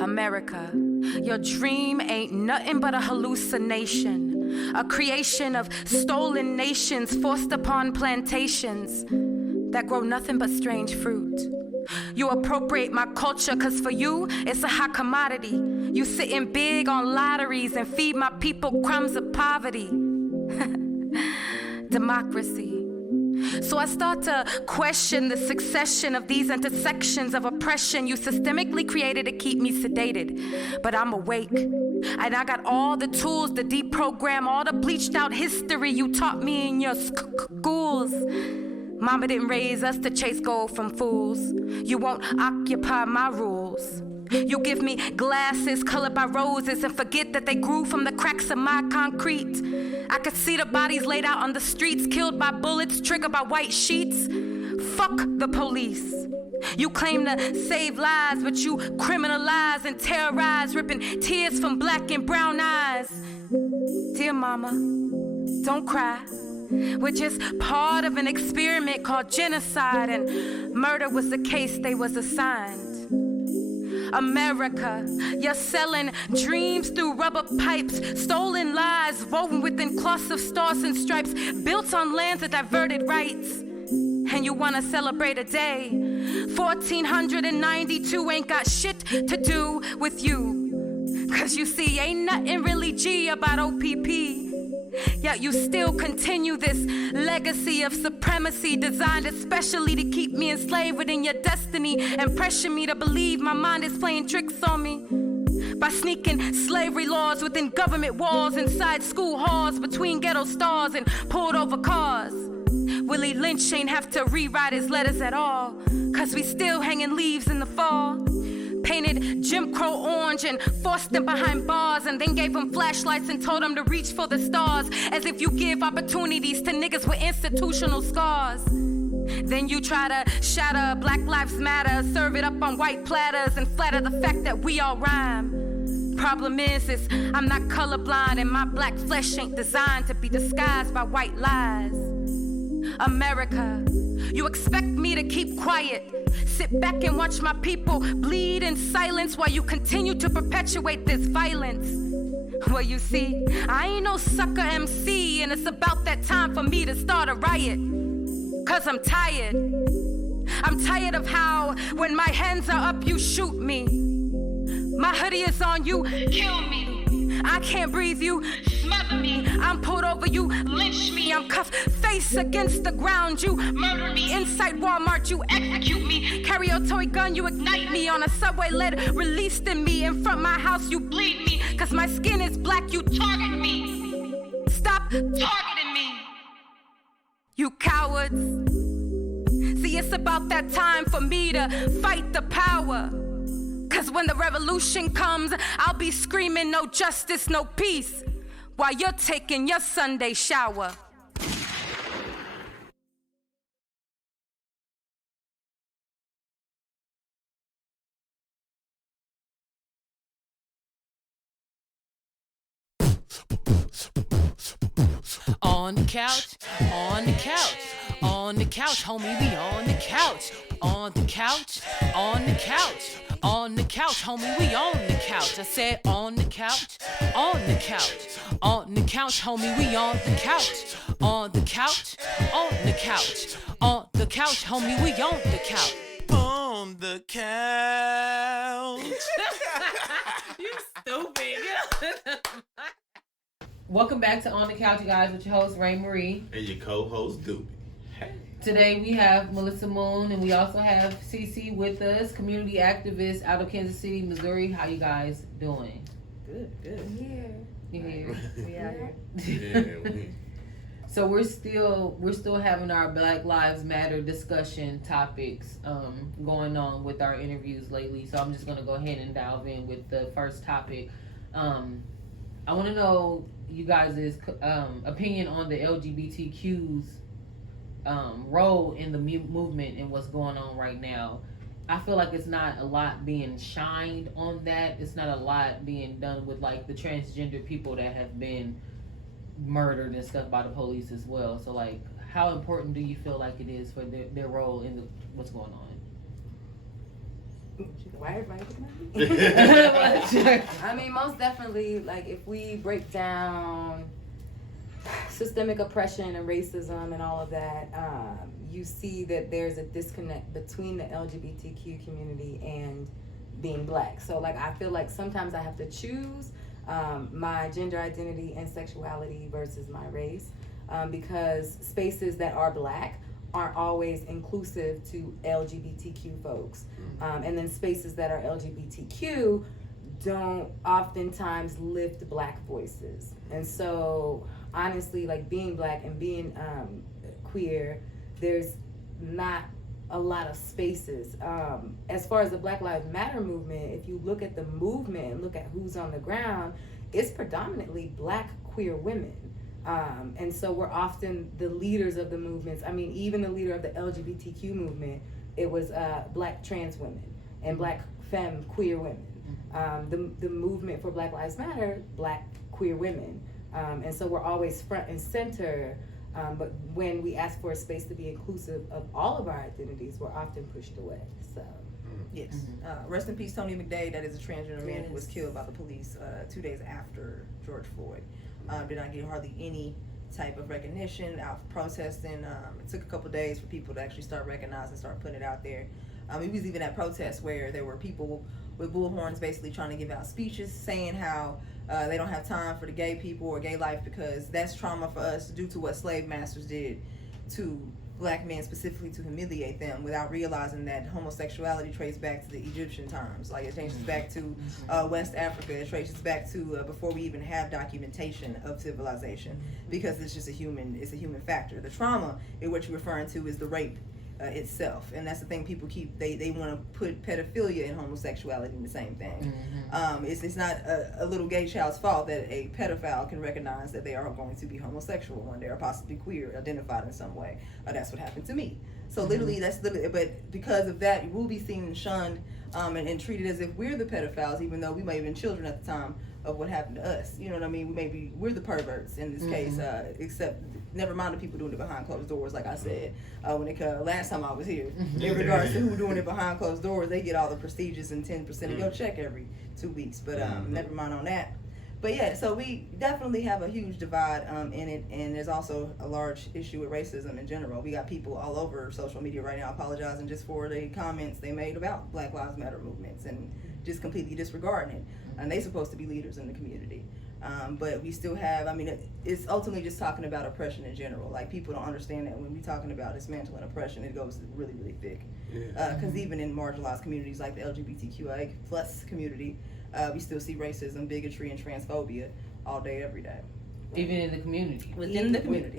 America, your dream ain't nothing but a hallucination, a creation of stolen nations forced upon plantations that grow nothing but strange fruit. You appropriate my culture cause for you, it's a hot commodity. You sitting big on lotteries and feed my people crumbs of poverty. Democracy. So I start to question the succession of these intersections of oppression you systemically created to keep me sedated. But I'm awake, and I got all the tools to deprogram all the bleached out history you taught me in your schools. Mama didn't raise us to chase gold from fools. You won't occupy my rules. You give me glasses colored by roses and forget that they grew from the cracks of my concrete. I could see the bodies laid out on the streets, killed by bullets, triggered by white sheets. Fuck the police. You claim to save lives, but you criminalize and terrorize, ripping tears from black and brown eyes. Dear mama, don't cry. We're just part of an experiment called genocide, and murder was the case they was assigned. America, you're selling dreams through rubber pipes, stolen lies woven within cloths of stars and stripes, built on lands of diverted rights. And you wanna celebrate a day 1492 ain't got shit to do with you. Cause you see, ain't nothing really G about OPP. Yet you still continue this legacy of supremacy designed especially to keep me enslaved within your destiny and pressure me to believe my mind is playing tricks on me by sneaking slavery laws within government walls, inside school halls, between ghetto stars and pulled over cars. Willie Lynch ain't have to rewrite his letters at all, cause we still hanging leaves in the fall. Painted Jim Crow orange and forced them behind bars, and then gave them flashlights and told them to reach for the stars, as if you give opportunities to niggas with institutional scars. Then you try to shatter Black Lives Matter, serve it up on white platters, and flatter the fact that we all rhyme. Problem is I'm not colorblind, and my black flesh ain't designed to be disguised by white lies. America, you expect me to keep quiet, sit back and watch my people bleed in silence while you continue to perpetuate this violence. Well, you see, I ain't no sucker MC, and it's about that time for me to start a riot. Cause I'm tired. I'm tired of how, when my hands are up, you shoot me. My hoodie is on, you kill me. I can't breathe, you smother me. I'm pulled over, you lynch me. I'm cuffed face against the ground, you murder me. Inside Walmart, you execute me. Carry your toy gun, you ignite me. On a subway led, released in me. In front my house, you bleed me. Cause my skin is black, you target me. Stop targeting me, you cowards. See, it's about that time for me to fight the power. Cause when the revolution comes, I'll be screaming no justice, no peace, while you're taking your Sunday shower. On the couch, on the couch, on the couch, homie, we on the couch. On the couch, on the couch, on the couch, homie, we on the couch. I said on the couch, on the couch, on the couch, homie, we on the couch. On the couch, on the couch, on the couch, homie, we on the couch. On the couch. You stupid. Welcome back to On the Couch, you guys, with your host, Ray Marie. And your co-host, Doobie. Hey. Today we have Melissa Moon, and we also have Cece with us, community activist out of Kansas City, Missouri. How you guys doing? Good. You here? We out Yeah, here. we. So we're still having our Black Lives Matter discussion topics going on with our interviews lately. So I'm just gonna go ahead and dive in with the first topic. I want to know you guys' opinion on the LGBTQ's role in the movement and what's going on right now. I feel like it's not a lot being shined on that. It's not a lot being done with like the transgender people that have been murdered and stuff by the police as well. So like, how important do you feel like it is for their role in what's going on? Why everybody looking at me? I mean, most definitely, like, if we break down systemic oppression and racism and all of that, you see that there's a disconnect between the LGBTQ community and being Black. So, like, I feel like sometimes I have to choose my gender identity and sexuality versus my race, because spaces that are Black aren't always inclusive to LGBTQ folks. And then spaces that are LGBTQ don't oftentimes lift Black voices. And so, honestly, like, being Black and being queer, there's not a lot of spaces. As far as the Black Lives Matter movement, if you look at the movement and look at who's on the ground, it's predominantly Black queer women. And so we're often the leaders of the movements. I mean, even the leader of the LGBTQ movement, it was Black trans women and Black femme queer women. The movement for Black Lives Matter, Black queer women. And so we're always front and center. But when we ask for a space to be inclusive of all of our identities, we're often pushed away. So. Yes. Rest in peace, Tony McDade. That is a transgender man who was killed by the police 2 days after George Floyd. Did not get hardly any type of recognition out protesting. It took a couple days for people to actually start recognizing, start putting it out there. It was even at protests where there were people with bullhorns basically trying to give out speeches saying how they don't have time for the gay people or gay life because that's trauma for us due to what slave masters did to Black men, specifically to humiliate them, without realizing that homosexuality traces back to the Egyptian times. Like, it traces back to West Africa. It traces back to before we even have documentation of civilization, because it's just a human factor. The trauma in what you're referring to is the rape itself, and that's the thing people keep, they want to put pedophilia and homosexuality in the same thing. It's not a little gay child's fault that a pedophile can recognize that they are going to be homosexual one day or possibly queer, identified in some way. That's what happened to me. So literally, but because of that, we'll be seen and shunned and treated as if we're the pedophiles, even though we may have been children at the time of what happened to us. You know what I mean? We're the perverts in this case, except never mind the people doing it behind closed doors, like I said, last time I was here. In regards to who doing it behind closed doors, they get all the prestigious and 10% of your check every 2 weeks, but never mind on that. But yeah, so we definitely have a huge divide in it, and there's also a large issue with racism in general. We got people all over social media right now apologizing just for the comments they made about Black Lives Matter movements and just completely disregarding it. And they're supposed to be leaders in the community. But we still have, it's ultimately just talking about oppression in general. Like, people don't understand that when we're talking about dismantling oppression, it goes really, really thick. Because even in marginalized communities like the LGBTQIA plus community, we still see racism, bigotry, and transphobia all day, every day. Even in the community. Within the community.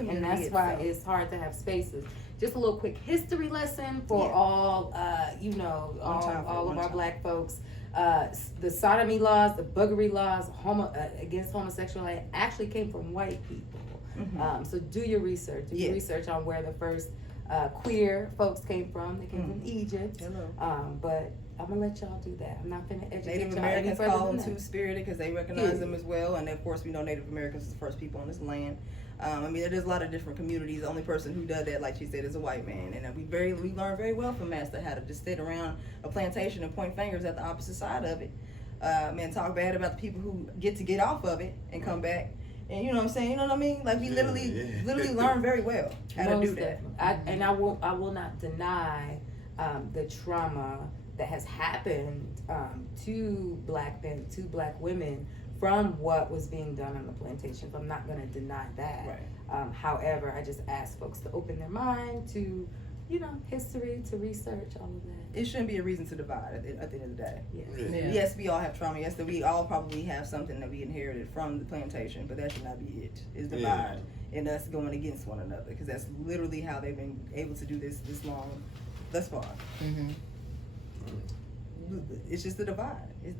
And that's why it's hard to have spaces. Just a little quick history lesson for all of our Black folks. The sodomy laws, the buggery laws against homosexuality actually came from white people. So do your research. Do your research on where the first queer folks came from. They came from Egypt. But I'm gonna let y'all do that. I'm not gonna educate Native y'all Americans any further call than them that. two-spirited because they recognize them as well, and of course we know Native Americans is the first people on this land. There's a lot of different communities. The only person who does that, like she said, is a white man, and we learned very well from Master how to just sit around a plantation and point fingers at the opposite side of it. Talk bad about the people who get off of it and come back. And you know what I'm saying? You know what I mean? Like, we literally learn very well how to do that. I will not deny the trauma that has happened to Black men, to Black women, from what was being done on the plantations. I'm not going to deny that. Right. However, I just ask folks to open their mind to, history, to research all of that. It shouldn't be a reason to divide at the end of the day. Yeah. Yes, we all have trauma. Yes, that we all probably have something that we inherited from the plantation, but that should not be it. It's divide and us going against one another, because that's literally how they've been able to do this long, thus far. It's just a divide. You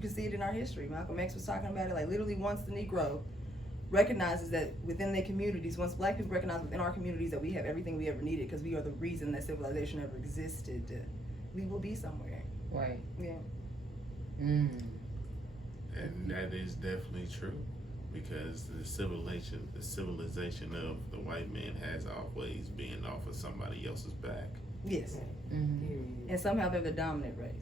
can see it in our history. Malcolm X was talking about it. Like, literally, once the Negro recognizes that within their communities, once Black people recognize within our communities that we have everything we ever needed, because we are the reason that civilization ever existed, we will be somewhere. Right. Yeah. And that is definitely true, because the civilization of the white man has always been off of somebody else's back. Yes. Mhm. And somehow they're the dominant race.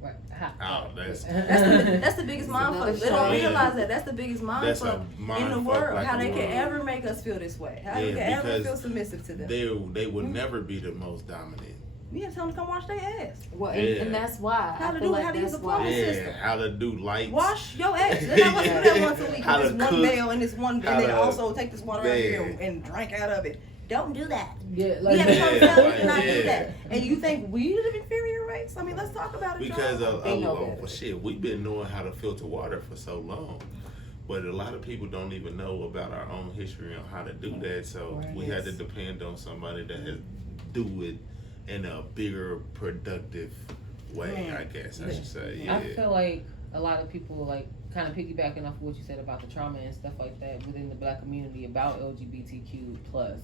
Right. Oh, that's That's the biggest another mindfuck. They don't show. realize that. That's the biggest that's a mindfuck in the mindfuck world. like How a they can mother. ever make us feel this way. How they Yeah, can ever because feel submissive to them. they would never be the most dominant. You have to tell them to come wash their ass. Well, Yeah. and that's why. How I to feel do- like how to use that's the why. plumbing Yeah, system. how to do lights. Wash your ass. They're not supposed to do that once a week. How And to this one cook. bell and this one, How and then to- also take this water out here Yeah. and drink out of it. Don't do that. Yeah, We like have to come Yeah, tell you like, to not yeah. do that. And you think we the inferior race? I mean, let's talk about it. Because y'all. of They know well, better. shit, we've been knowing how to filter water for so long, but a lot of people don't even know about our own history on how to do that. So Right. we had to depend on somebody that has do it in a bigger, productive way. Yeah. I guess I should say. I Yeah. feel like a lot of people like kind of piggybacking off of what you said about the trauma and stuff like that within the Black community about LGBTQ plus.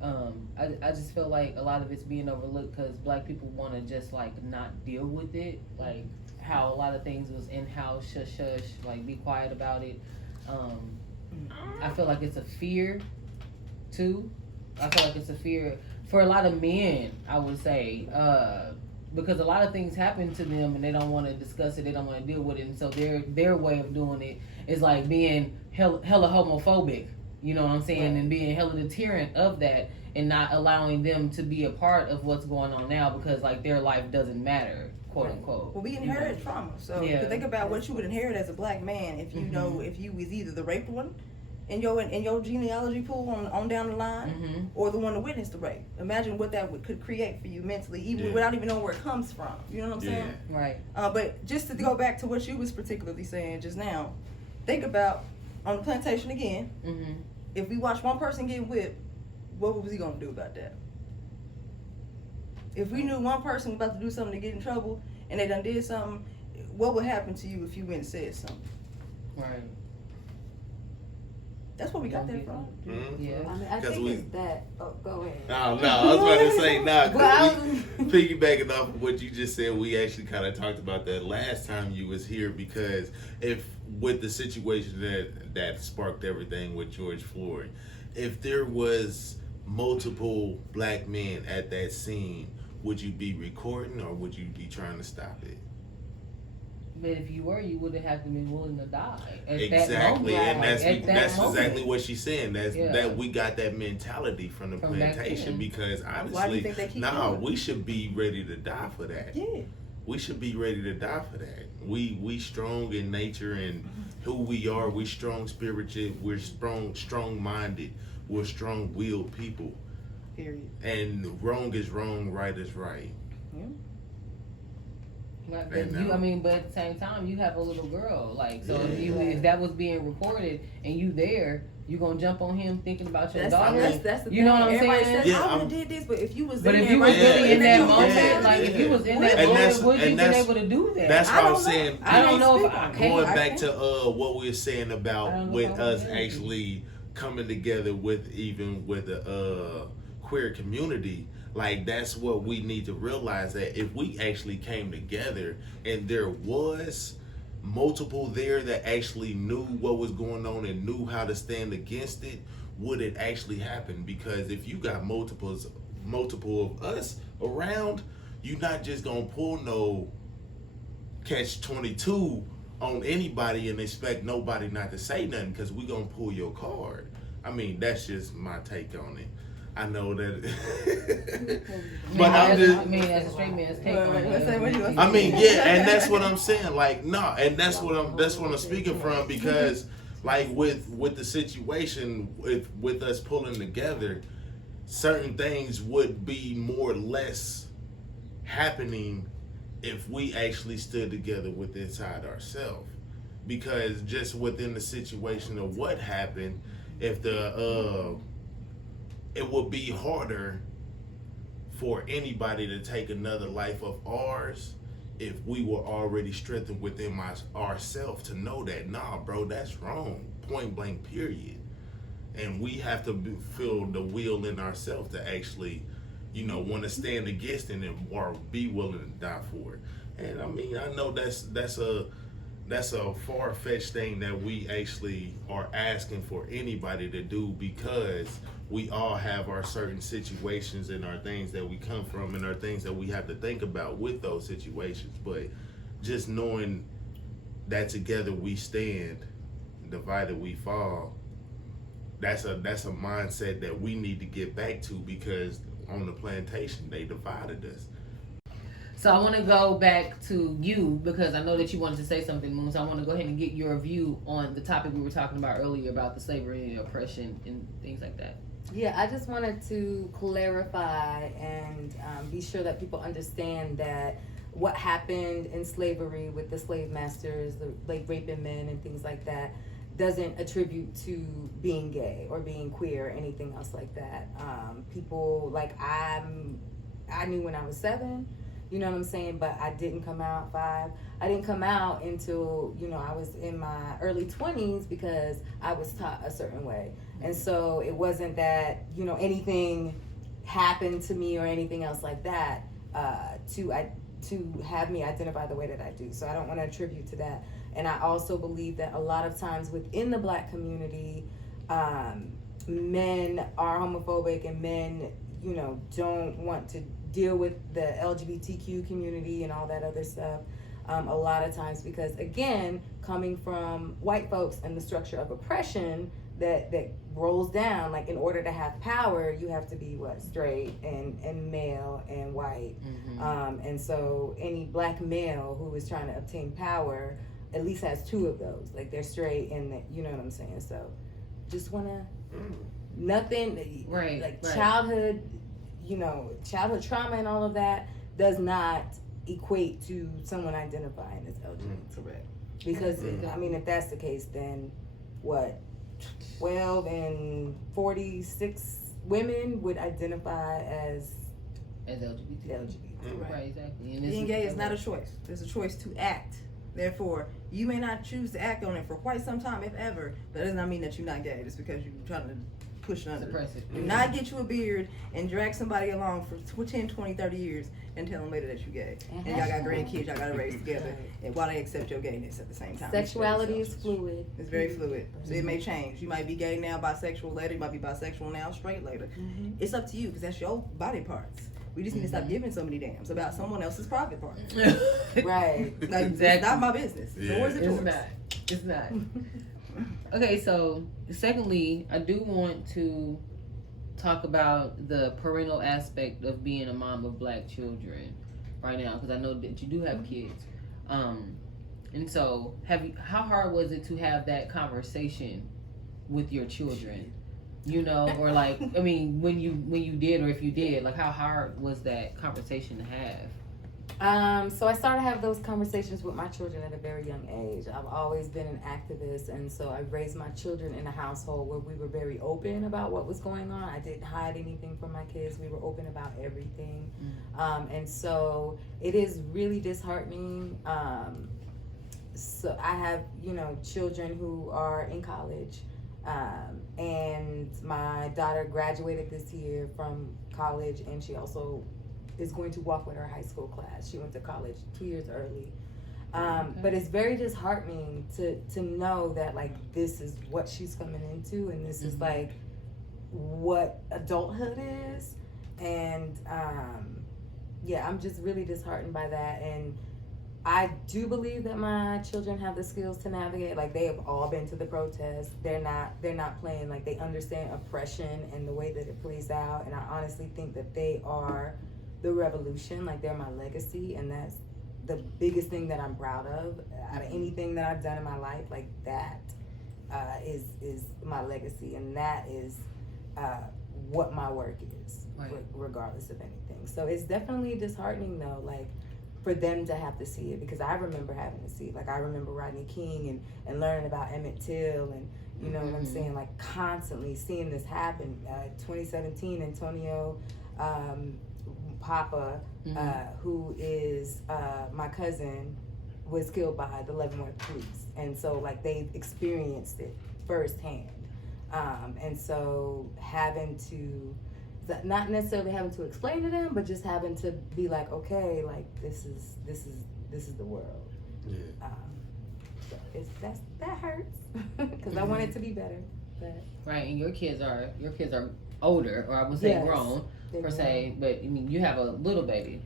I just feel like a lot of it's being overlooked because Black people want to just like not deal with it, like how a lot of things was in house, shush shush, like be quiet about it. I feel like it's a fear too. I feel like it's a fear for a lot of men, I would say, because a lot of things happen to them and they don't want to discuss it, they don't want to deal with it, and so their way of doing it is like being hella homophobic, you know what I'm saying, Right. and being hella deterrent of that and not allowing them to be a part of what's going on now because like their life doesn't matter, quote unquote. Well, we inherit trauma. So Yeah. to think about what you would inherit as a Black man if you know if you was either the raped one in your genealogy pool on down the line, Mm-hmm. or the one that witnessed the rape. Imagine what that could create for you mentally, even Yeah. without even knowing where it comes from. You know what I'm Yeah. saying? Right. But just to go back to what you was particularly saying just now, think about on the plantation again. Mm-hmm. If we watch one person get whipped, what was he gonna do about that? If we knew one person was about to do something to get in trouble and they done did something, what would happen to you if you went and said something? Right. That's what we got that from. Mhm. Yeah. I mean, I 'Cause think we- it's that. Oh, go ahead. No, I was about to say nah. Well, I Cause we, piggybacking off of what you just said, we actually kind of talked about that last time you was here because if with the situation that sparked everything with George Floyd, if there was multiple Black men at that scene, would you be recording or would you be trying to stop it? But if you were, you would have to be willing to die at Exactly, that moment. and Like, at that that's moment. exactly what she's saying. That's Yeah. that we got that mentality from the From back plantation then. because Why do you honestly, think they keep nah, doing it? we should be ready to die for that. Yeah. We should be ready to die for that. We strong in nature and who we are. We strong spirited. We're strong minded. We're strong willed people. Period. And wrong is wrong, right is right. Like, And but you, now- I mean, but at the same time, you have a little girl. Like, so Yeah. if that was being recorded and you there, you gonna jump on him thinking about your daughter. That's the You know thing. what I'm Everybody saying? says, Yeah, I would I'm- have did this, but if you was But in if there you was right there, really in that you moment, know, like if you was in And that that's- moment, would you and been that's- able to do that? That's I what I'm don't know. saying. I don't know if I Speak on can. Going I back can't. to what we were saying I don't about know with if I us can. actually coming together with the queer community, like that's what we need to realize, that if we actually came together and there was multiple there that actually knew what was going on and knew how to stand against it, would it actually happen? Because if you got multiple of us around, you're not just gonna pull no catch-22 on anybody and expect nobody not to say nothing, because we gonna pull your card. I mean, that's just my take on it. I know that but I'm just I mean, as a straight man's take on Let's say what you it. was I mean, yeah, and that's what I'm saying. Like, no, and that's what I'm speaking from, because like with the situation with us pulling together, certain things would be more or less happening if we actually stood together with inside ourselves. Because just within the situation of what happened, if it would be harder for anybody to take another life of ours if we were already strengthened within ourselves to know that, nah, bro, that's wrong, point blank, period. And we have to feel the will in ourselves to actually, want to stand against it or be willing to die for it. And I mean, I know that's that's a far-fetched thing that we actually are asking for anybody to do, because we all have our certain situations and our things that we come from and our things that we have to think about with those situations. But just knowing that together we stand, divided we fall, that's a mindset that we need to get back to, because on the plantation they divided us. So I want to go back to you, because I know that you wanted to say something, Moon. So I want to go ahead and get your view on the topic we were talking about earlier about the slavery and oppression and things like that. Yeah, I just wanted to clarify and be sure that people understand that what happened in slavery with the slave masters, like raping men and things like that, doesn't attribute to being gay or being queer or anything else like that. People like I knew when I was 7. You know what I'm saying? But I didn't come out 5. I didn't come out until, I was in my early 20s, because I was taught a certain way. And so it wasn't that, anything happened to me or anything else like that to have me identify the way that I do. So I don't want to attribute to that. And I also believe that a lot of times within the Black community, men are homophobic, and men, don't want to deal with the LGBTQ community and all that other stuff a lot of times, because again, coming from white folks and the structure of oppression that rolls down, like in order to have power you have to be straight and male and white. And so any Black male who is trying to obtain power at least has 2 of those, like they're straight and you know what I'm saying. So just wanna nothing Right, like right. childhood trauma and all of that does not equate to someone identifying as LGBT. Correct. Because if that's the case, then what? 12 and 46 women would identify as LGBT. Right, exactly. And Being gay is not a choice. It's a choice to act. Therefore, you may not choose to act on it for quite some time, if ever, but that does not mean that you're not gay. Just because you're trying to push under. Suppress it. Do not get you a beard and drag somebody along for 10, 20, 30 years and tell them later that you're gay. And y'all got grandkids y'all got to raise together, and while they accept your gayness at the same time. sexuality is fluid. It's very fluid. So it may change. You might be gay now, bisexual later. You might be bisexual now, straight later. It's up to you, because that's your body parts. We just need to stop giving so many damns about someone else's private parts. Right. Like, Exactly. It's not my business. Yeah. Nor is it yours. It's not. Okay, so secondly, I do want to talk about the parental aspect of being a mom of Black children right now, because I know that you do have kids. And so how hard was it to have that conversation with your children? Or like, when you did, or if you did, like how hard was that conversation to have? So I started to have those conversations with my children at a very young age. I've always been an activist, and so I raised my children in a household where we were very open about what was going on. I didn't hide anything from my kids. We were open about everything. And so it is really disheartening. So I have, children who are in college, and my daughter graduated this year from college, and she also is going to walk with her high school class. She went to college 2 years early. But it's very disheartening to know that, like, this is what she's coming into, and this is like what adulthood is. And I'm just really disheartened by that. And I do believe that my children have the skills to navigate. Like, they have all been to the protests. They're not playing. Like, they understand oppression and the way that it plays out. And I honestly think that they are the revolution. Like, they're my legacy, and that's the biggest thing that I'm proud of out of anything that I've done in my life. Like, that is my legacy, and that is what my work is, right, regardless of anything. So it's definitely disheartening, though, like, for them to have to see it, because I remember having to see it. Like, I remember Rodney King and learning about Emmett Till, and you know what I'm saying, like, constantly seeing this happen. 2017, Antonio Papa, who is my cousin, was killed by the Leavenworth police. And so, like, they experienced it firsthand. And so having to, not necessarily having to explain to them, but just having to be like, okay, like, this is the world. Yeah. That hurts because I want it to be better. But Right, and your kids are older, or I would say Yes. grown they're per se. But I mean, you have a little baby,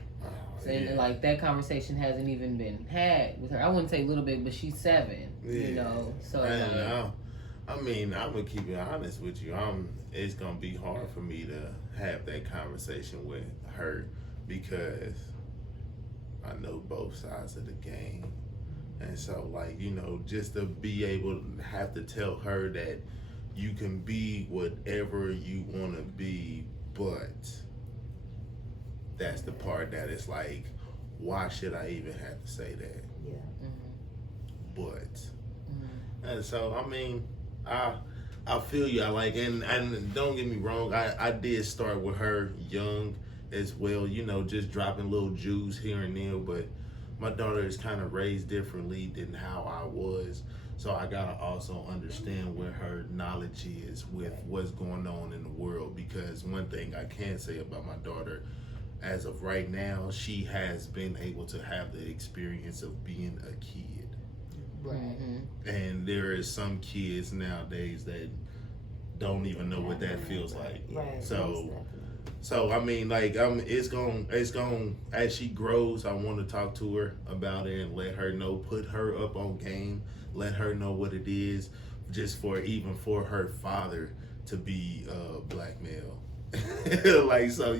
and like that conversation hasn't even been had with her. I wouldn't say little baby, but she's 7. You know, so And, like, I mean, I'm gonna keep it honest with you. It's gonna be hard for me to have that conversation with her because I know both sides of the game, and so like just to be able to have to tell her that you can be whatever you want to be, but that's the part that it's like, why should I even have to say that? yeah. But and so I mean, I feel you. I like and don't get me wrong. I did start with her young as well. Just dropping little Jews here and there. But my daughter is kind of raised differently than how I was. So I gotta also understand where her knowledge is with what's going on in the world. Because one thing I can say about my daughter, as of right now, she has been able to have the experience of being a kid. Right. And there is some kids nowadays that don't even know what that feels like. Right. So I mean, like, it's going as she grows. I want to talk to her about it and let her know, put her up on game, let her know what it is, just for her father to be black male, like so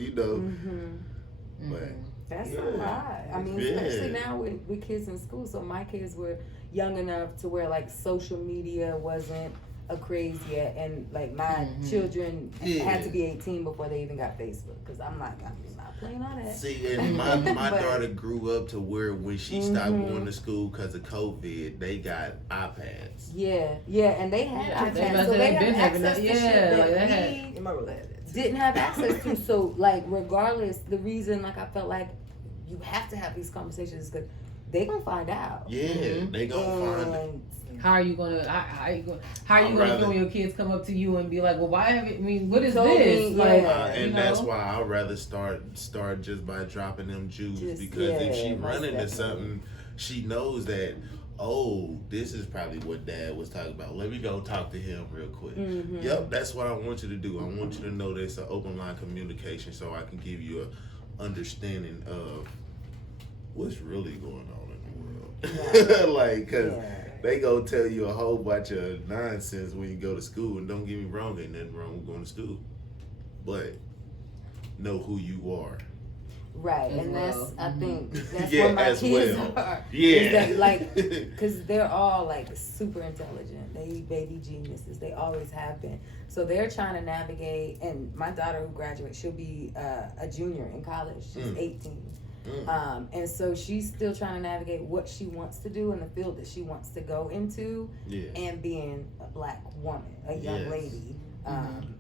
But That's a lot. I mean, especially now with kids in school. So my kids were young enough to where like social media wasn't a craze yet, and like my children had to be 18 before they even got Facebook. Because I'm not playing on that. See, and my daughter grew up to where when she stopped going to school because of COVID, they got iPads. Yeah, and they had they iPads, so they have access to shit that like they we In my room, they had it. didn't have access to. So like, regardless, the reason like I felt like you have to have these conversations because they gonna find out. Yeah, they gonna find it. how are you gonna feel when your kids come up to you and be like, well, why have it? I mean, what is So this? yeah. Like, And that's why I'd rather start just by dropping them Jews because if she run into something, she knows that. Oh, this is probably what Dad was talking about. Let me go talk to him real quick. Yep, that's what I want you to do. I want you to know there's an open line communication so I can give you a understanding of what's really going on in the world. Like, because they go tell you a whole bunch of nonsense when you go to school. And don't get me wrong, ain't nothing wrong with going to school. But know who you are. Right, As and well. I think that's Yeah, what my as kids well. are. Yeah. Is that, like, because they're all like super intelligent. They baby geniuses. They always have been. So they're trying to navigate. And my daughter who graduates, she'll be a junior in college. She's 18. And so she's still trying to navigate what she wants to do in the field that she wants to go into, and being a black woman, a young lady.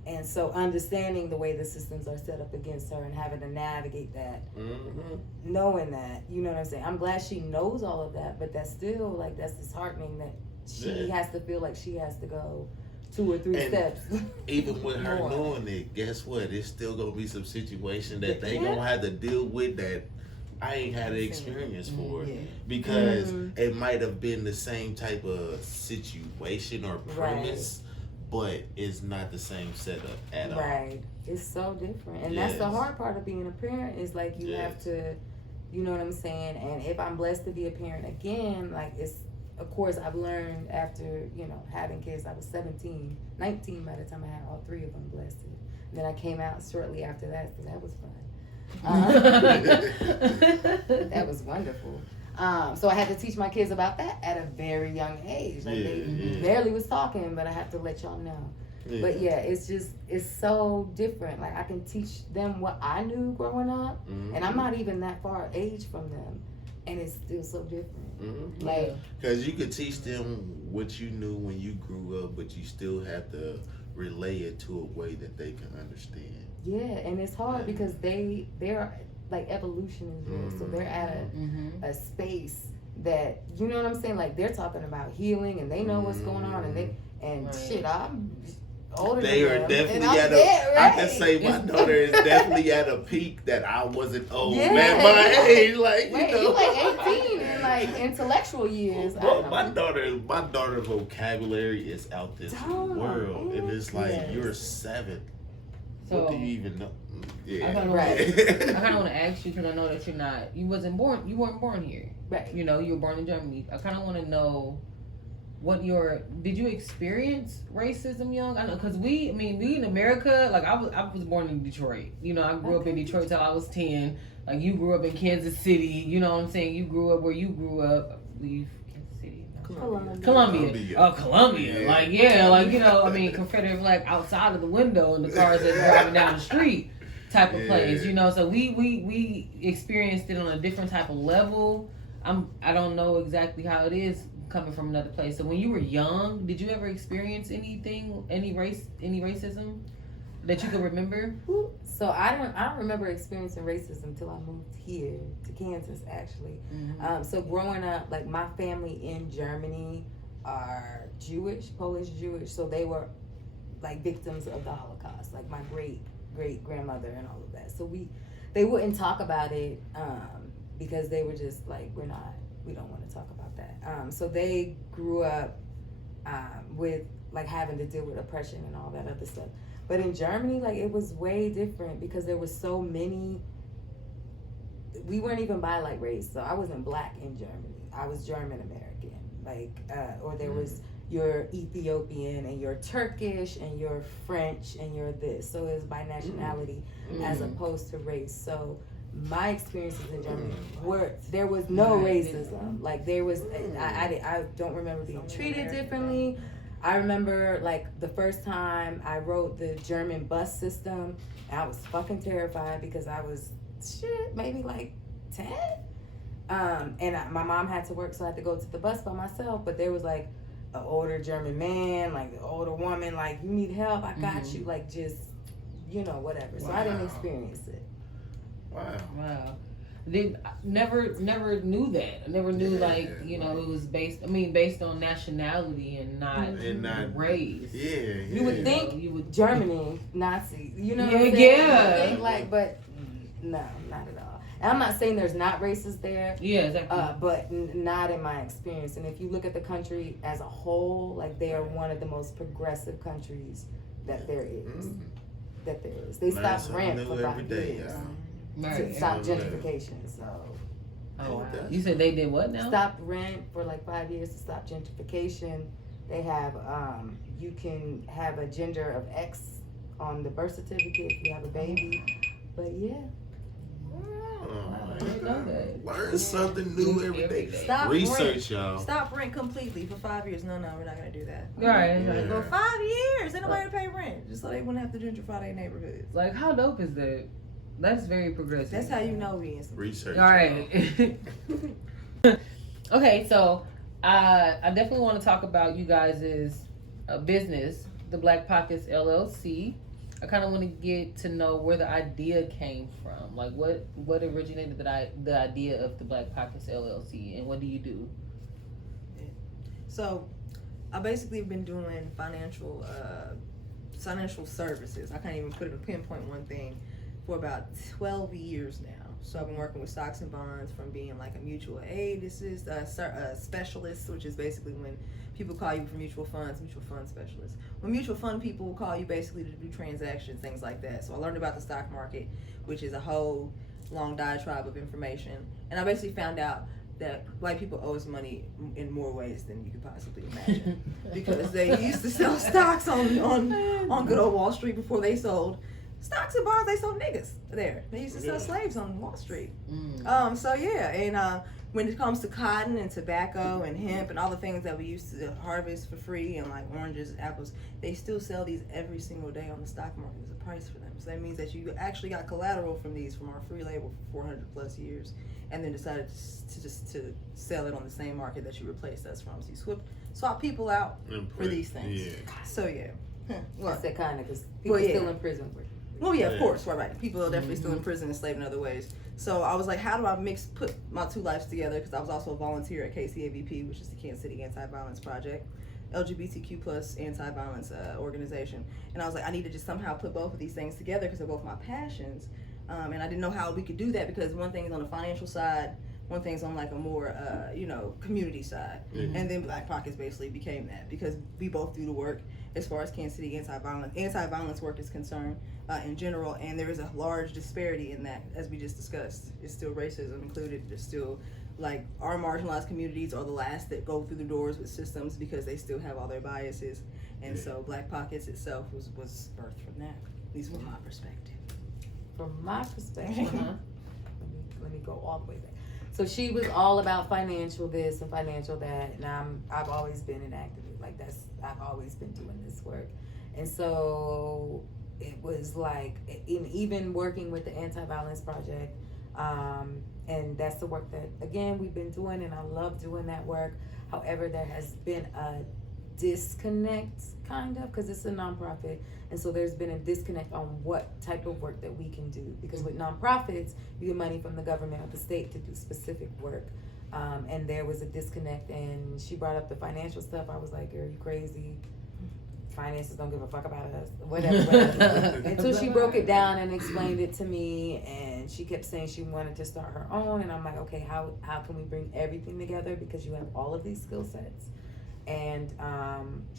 And so understanding the way the systems are set up against her and having to navigate that, knowing that, you know what I'm saying? I'm glad she knows all of that, but that's still like, that's disheartening that she has to feel like she has to go 2 or 3 steps. Even with her more. knowing it, guess what? It's still gonna be some situation that they gonna have to deal with that I ain't had the experience for, because it might have been the same type of situation or premise, but it's not the same setup at all. Right. It's so different. And that's the hard part of being a parent is like you have to, you know what I'm saying? And if I'm blessed to be a parent again, like it's, of course, I've learned after, having kids, I was 19 by the time I had all 3 of them, blessed. And then I came out shortly after that, so that was fun. That was wonderful. So I had to teach my kids about that at a very young age. Like they barely was talking, but I have to let y'all know. But it's so different. Like I can teach them what I knew growing up, and I'm not even that far age from them, and it's still so different. Like, because you could teach them what you knew when you grew up, but you still have to relay it to a way that they can understand. Yeah, and it's hard because they're like evolution is real, so they're at a space that, you know what I'm saying, like they're talking about healing and they know what's going on, and shit, I'm older they than are them, definitely and I can say my daughter is definitely at a peak that I wasn't old Yeah. at my age, like Wait, you know. you like 18? like intellectual years. I Well, don't know. my daughter's vocabulary is out this world, and it's like Yes. you're 7. So What do you even know? Yeah. I kind of Right. want to ask you because I know that you weren't born here. Right. You know, you were born in Germany. I kind of want to know did you experience racism young? I know because we in America, like I was born in Detroit. You know, I grew up in Detroit till I was 10. Like you grew up in Kansas City. You know what I'm saying? You grew up where you grew up. I believe Kansas City. Columbia. Columbia. Oh, Columbia. Yeah. Like, you know, I mean, Confederate flag outside of the window and the cars that are driving down the street type of place, you know. So we experienced it on a different type of level. I don't know exactly how it is coming from another place. So when you were young, did you ever experience any racism that you could remember? So I don't remember experiencing racism until I moved here to Kansas, actually. Mm-hmm. So growing up, like my family in Germany are Polish Jewish. So they were like victims of the Holocaust, like my great grandmother and all of that. So they wouldn't talk about it because they were just like, we don't want to talk about that. So they grew up with like having to deal with oppression and all that other stuff. But in Germany, like it was way different because there was so many. We weren't even by like race, so I wasn't black in Germany. I was German American, like, or there was you're Ethiopian and you're Turkish and you're French and you're this. So it was by nationality as opposed to race. So my experiences in Germany there was no racism. Like there was, I don't remember being treated differently. I remember like the first time I rode the German bus system, I was fucking terrified because I was maybe like 10. And my mom had to work, so I had to go to the bus by myself. But there was like an older German man, like an older woman, like, you need help, I got you, like just, you know, whatever. So I didn't experience it. Wow. Never knew that. I never knew like, you know, it was based on nationality and not race. Yeah. You would think Germany, Nazi, you know Yeah, what I'm saying? yeah. You would think, like, but no, not at all. And I'm not saying there's not racists there. Yeah, exactly. But not in my experience. And if you look at the country as a whole, like they are one of the most progressive countries that there is. That there is. They stopped rent for 5 years. To stop gentrification. So. Oh, wow. You said they did what now? Stopped rent for like 5 years to stop gentrification. They have you can have a gender of X on the birth certificate if you have a baby. But yeah. Learn something new every day. Stop Research, rent. y'all. Stop rent completely for 5 years. No, we're not gonna do that. Right. Yeah. For 5 years, ain't nobody to pay rent, just so they wouldn't have to gentrify their neighborhoods. Like, how dope is that? That's very progressive. That's how you know we in some Research. All right. Okay, so I definitely want to talk about you guys' business, the Black Pockets LLC. I kind of want to get to know where the idea came from. Like, what originated the idea of the Black Pockets LLC, and what do you do? So, I basically have been doing financial services. I can't even pinpoint one thing for about 12 years now. So I've been working with stocks and bonds, from being like a mutual aid specialist, which is basically when people call you for mutual fund specialist. When mutual fund people will call you basically to do transactions, things like that. So I learned about the stock market, which is a whole long diatribe of information. And I basically found out that white people owe us money in more ways than you could possibly imagine. Because they used to sell stocks on good old Wall Street before they sold stocks and bonds. They sold niggas there. They used to sell slaves on Wall Street. So yeah, and when it comes to cotton and tobacco and hemp and all the things that we used to harvest for free, and like oranges and apples, they still sell these every single day on the stock market. There's a price for them. So that means that you actually got collateral from these, from our free label for 400 plus years, and then decided to sell it on the same market that you replaced us from. So you swap people out for these things. Yeah. So yeah. I said kind of, because people are still in prison. Well, yeah, of course, right. People are definitely still in prison, enslaved in other ways. So I was like, how do I put my two lives together? Because I was also a volunteer at KCAVP, which is the Kansas City Anti-Violence Project, LGBTQ plus anti-violence organization. And I was like, I need to just somehow put both of these things together because they're both my passions. And I didn't know how we could do that, because one thing is on the financial side, one thing's on like a more, community side. Mhm. And then Black Pockets basically became that because we both do the work as far as Kansas City anti-violence work is concerned in general. And there is a large disparity in that, as we just discussed. It's still racism included. There's still like our marginalized communities are the last that go through the doors with systems because they still have all their biases. And so Black Pockets itself was birthed from that, at least from my perspective. From my perspective, let me go all the way back. So she was all about financial this and financial that, and I've always been an activist. Like I've always been doing this work, and so it was like even working with the Anti-Violence Project, and that's the work that again we've been doing, and I love doing that work. However, there has been a disconnect kind of because it's a nonprofit, and so there's been a disconnect on what type of work that we can do, because with nonprofits you get money from the government or the state to do specific work, and there was a disconnect. And she brought up the financial stuff. I was like, are you crazy? Finances don't give a fuck about us, whatever. Until she broke it down and explained it to me, and she kept saying she wanted to start her own, and I'm like, okay, how can we bring everything together, because you have all of these skill sets. And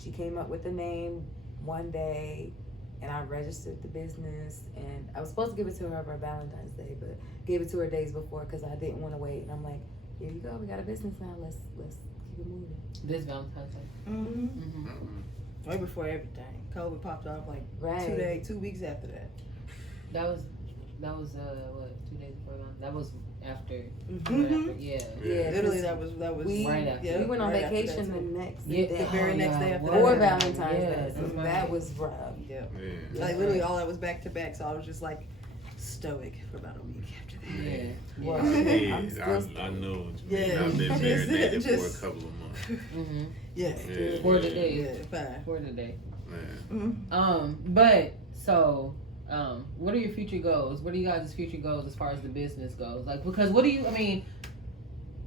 she came up with a name one day, and I registered the business, and I was supposed to give it to her for Valentine's Day, but gave it to her days before because I didn't want to wait. And I'm like, here you go, we got a business now, let's keep it moving. This Valentine's Day. Mm-hmm. Mm-hmm. Right before everything, COVID popped off like Right. 2 weeks after that. That was what, 2 days before Valentine's? That was after. Mm-hmm. Yeah. Yeah, Literally, 'cause that was we, right after. yeah, we went on right after that, vacation the too. next Yeah, day. the very next day after Or that. Valentine's Day. Yes, So that's that right. was rough. Yeah. Yeah. Like literally all that was back to back, so I was just like stoic for about a week after that. Yeah. Well, Yeah, I'm still I know. Yeah. I've been Just- marinated just- for a couple of months. Mm-hmm. Yeah. Yeah. For the day. Yeah, fine. For the day. Man. Mm-hmm. But so, what are your future goals? What are you guys' future goals as far as the business goes? Like, because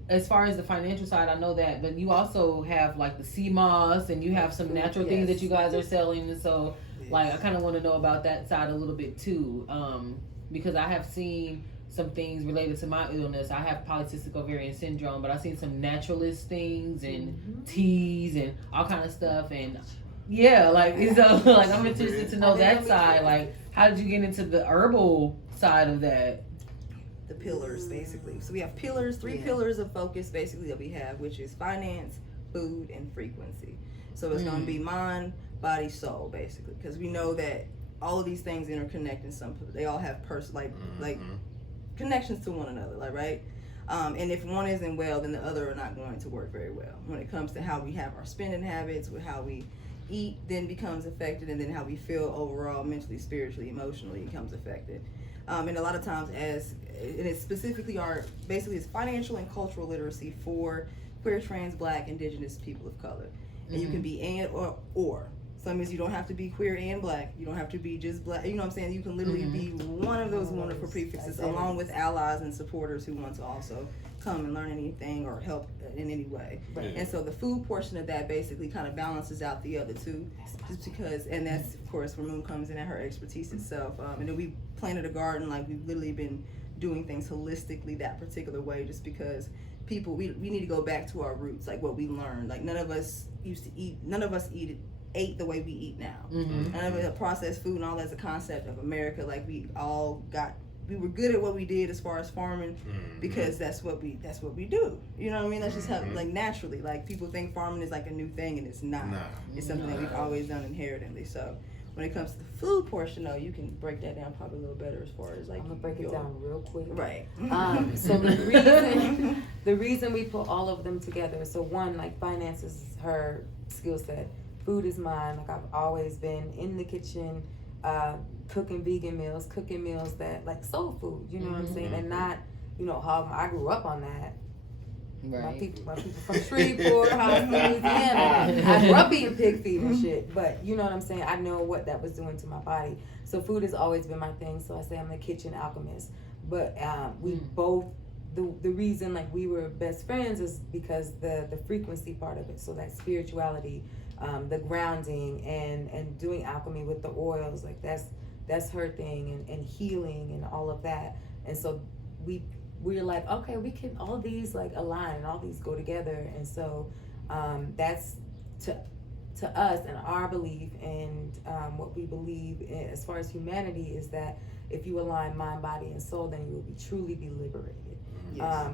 as far as the financial side, I know that, but you also have like the sea moss, and you have some natural things that you guys are selling, and so like I kind of want to know about that side a little bit too, because I have seen some things related to my illness. I have polycystic ovarian syndrome, but I've seen some naturalist things and teas and all kind of stuff, and yeah, like so like I'm interested to know that side. Like, how did you get into the herbal side of that? The pillars, basically. So we have pillars, three pillars of focus, basically, that we have, which is finance, food, and frequency. So it's going to be mind, body, soul, basically, because we know that all of these things interconnect in some. They all have like connections to one another, like right. And if one isn't well, then the other are not going to work very well. When it comes to how we have our spending habits, with how we eat, then becomes affected, and then how we feel overall, mentally, spiritually, emotionally, becomes affected. And a lot of times, and it's specifically it's financial and cultural literacy for queer, trans, Black, Indigenous people of color. And you can be and or. So that means you don't have to be queer and Black. You don't have to be just Black. You know what I'm saying? You can literally be one of those wonderful prefixes, along with allies and supporters who want to also come and learn anything or help in any way. Right. And so the food portion of that basically kind of balances out the other two, just because, and that's of course where Moon comes in at her expertise itself. And then we planted a garden, like we've literally been doing things holistically that particular way, just because people, we need to go back to our roots, like what we learned. Like none of us ate the way we eat now. None of it processed food and all that's a concept of America. Like we were good at what we did as far as farming, because that's what we do. You know what I mean? That's just how, like, naturally. Like people think farming is like a new thing, and it's not. Nah. It's something that we've always done inherently. So when it comes to the food portion, though, you can break that down probably a little better as far as like. I'm gonna break it down real quick. Right. So the reason we put all of them together. So one, like finance is her skill set. Food is mine. Like I've always been in the kitchen, cooking vegan meals, cooking meals that like soul food. You know what I'm saying? And not, how I grew up on that. Right. My people from Shreveport, Louisiana. I grew up eating pig feet and shit, but you know what I'm saying? I know what that was doing to my body. So food has always been my thing. So I say I'm the kitchen alchemist. But we both, the reason like we were best friends is because the frequency part of it. So that spirituality, the grounding and doing alchemy with the oils, like that's her thing, and healing and all of that. And so we we're like, okay, we can all these like align and all these go together, and so that's to us and our belief and what we believe as far as humanity is that if you align mind, body, and soul, then you will truly be liberated,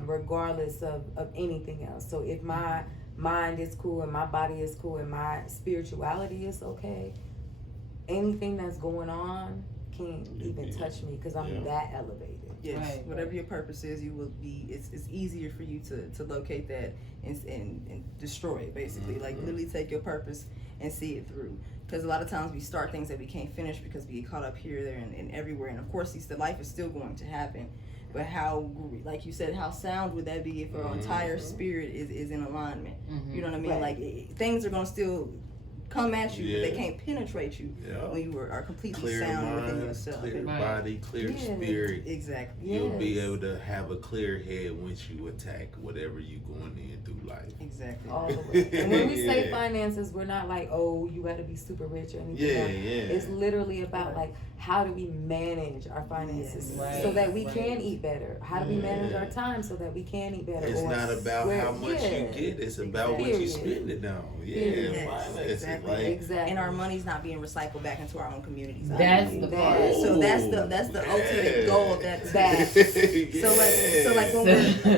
regardless of anything else. So if my mind is cool and my body is cool and my spirituality is okay, anything that's going on can't even touch me because I'm that elevated. Yes, Right, whatever right. your purpose is, you will be. It's easier for you to locate that and destroy it. Basically, like literally take your purpose and see it through. Because a lot of times we start things that we can't finish because we get caught up here, there, and everywhere. And of course, the life is still going to happen. But how, like you said, how sound would that be if our entire spirit is in alignment? You know what I mean? Right. Like things are gonna still come at you, but they Yeah. can't penetrate you when you are completely Clear sound within mind, yourself. clear Right. body, clear Yeah. spirit. Exactly. You'll be Yes. able to have a clear head once you attack whatever you going in through life. Exactly. All the way. And when we say Yeah. finances, we're not like, oh, you got to be super rich or anything. Yeah, else. yeah. It's literally about like, how do we manage our finances Yes. so Right, that we right. can eat better? How do we manage Yeah. our time so that we can eat better? It's Or not about where- how much yeah. you get, it's about what you Period. spend it on. Yeah, Period. Yes, finances. exactly. Like, Exactly. And our money's not being recycled back into our own communities. That's the part. So that's the ultimate goal of that. So like when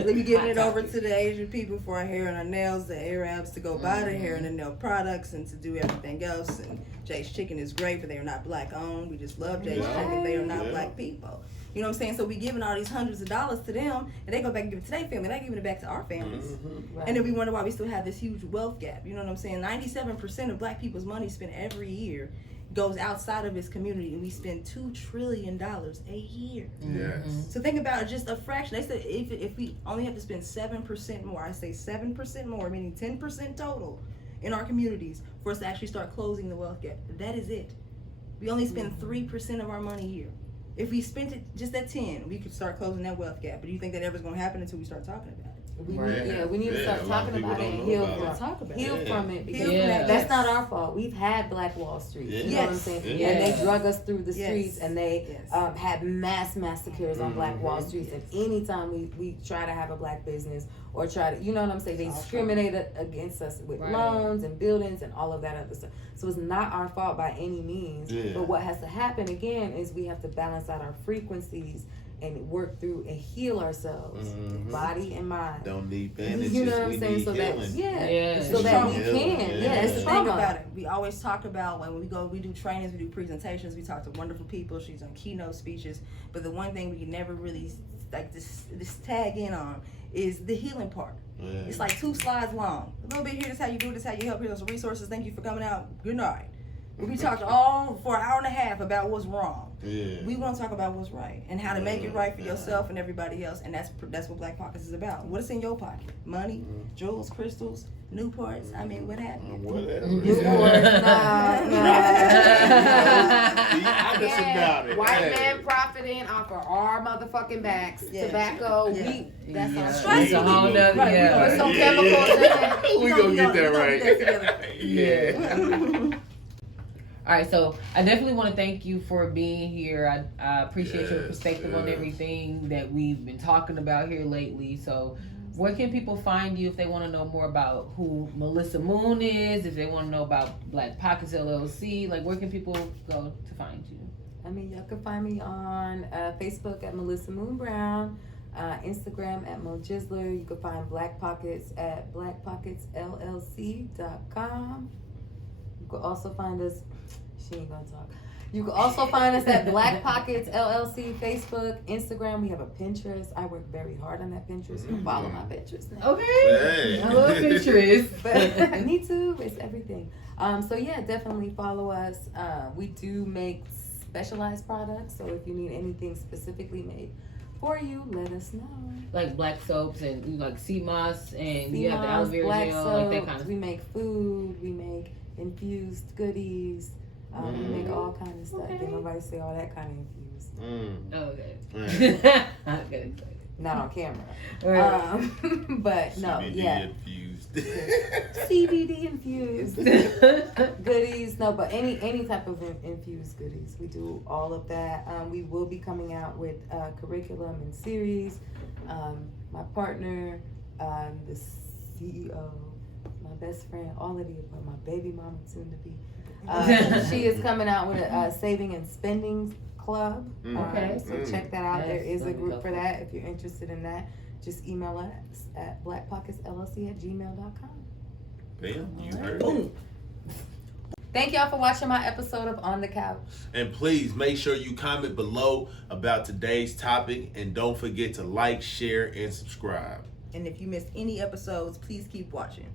we're giving it over to the Asian people for our hair and our nails, the Arabs to go buy the hair and the nail products and to do everything else. And Jay's Chicken is great, but they are not black owned. We just love Jay's Yeah. Chicken. They are not Yeah. black people. You know what I'm saying? So we giving all these hundreds of dollars to them, and they go back and give it to their family. They're giving it back to our families. Right. And then we wonder why we still have this huge wealth gap. You know what I'm saying? 97% of black people's money spent every year goes outside of its community, and we spend $2 trillion a year. Yes. So think about just a fraction. They said if we only have to spend 7% more, I say 7% more, meaning 10% total in our communities for us to actually start closing the wealth gap. That is it. We only spend 3% of our money here. If we spent it just at 10, we could start closing that wealth gap. But do you think that ever's going to happen until we start talking about it? We Right. need, we need to Yeah, start a lot of talking people about it don't and know heal about from it. Talk about heal it. from it because Yeah. that's not our fault. We've had Black Wall Street. Yeah. You know what I'm Yes. saying? Yeah. And they drug us through the Yes. streets and they Yes. had mass massacres on Black Wall Mhm. Streets. And anytime we try to have a black business or try to, you know what I'm saying, they discriminate against us with Right. loans and buildings and all of that other stuff. So it's not our fault by any means. Yeah. But what has to happen again is we have to balance out our frequencies and work through and heal ourselves, Mhm. body and mind. Don't need bandages. You know what we I'm saying? need So healing. that yeah, Yeah. so that we Healing. can. Yeah. Yeah, That's it's the trauma. thing about it. We always talk about when we do trainings, we do presentations, we talk to wonderful people. She's on keynote speeches, but the one thing we can never really like this tag in on is the healing part. Yeah. It's like 2 slides long. A little bit here, this how you do it, this how you help. Here's some resources. Thank you for coming out. Good night. We talked all for an hour and a half about what's wrong. Yeah. We want to talk about what's right and how to make it right for yourself and everybody else, and that's what Black Pockets is about. What's in your pocket? Money, jewels, crystals, Newports. I mean, what happened? Whatever. Newport, Be honest about it. White Hey. man profiting off of our motherfucking backs. Yeah. Tobacco, Yeah. weed. That's Yeah. our It's stress. a whole nother, Right, we yeah. Put some Yeah. chemicals in it. We gonna get that we gonna right. get that together. Yeah. All right, so I definitely want to thank you for being here. I appreciate your Yes, perspective on yes. everything that we've been talking about here lately. So, where can people find you if they want to know more about who Melissa Moon is? If they want to know about Black Pockets LLC, like where can people go to find you? I mean, y'all can find me on Facebook at Melissa Moon Brown, Instagram at Mo Gisler. You can find Black Pockets at blackpocketsllc.com. You can also find us. She ain't gonna talk. You can also find us at Black Pockets LLC, Facebook, Instagram. We have a Pinterest. I work very hard on that Pinterest. You can follow my Pinterest now. Okay. Hey. I love Pinterest. But me too. It's everything. So yeah, definitely follow us. We do make specialized products. So if you need anything specifically made for you, let us know. Like black soaps and like sea moss and you have the Sea aloe moss, vera black gel, like that soaps, kind of we make food. We make infused goodies. We make all kind of stuff. Okay. Did nobody say all that kind of infused? Mm. Oh, okay. Yeah. I got excited. not on camera. Right. But no, CBD yeah. infused. CBD infused goodies. No, but any type of infused goodies. We do all of that. We will be coming out with curriculum and series. My partner, the CEO, my best friend, all of the above, my baby mama soon to be. She is coming out with a saving and spending club. Okay. So check that out. There That's is a group wonderful. for that. If you're interested in that, just email us at blackpocketsllc@gmail.com. Bam, you heard it. Boom. Thank y'all for watching my episode of On the Couch. And please make sure you comment below about today's topic, and don't forget to like, share, and subscribe. And if you missed any episodes, please keep watching.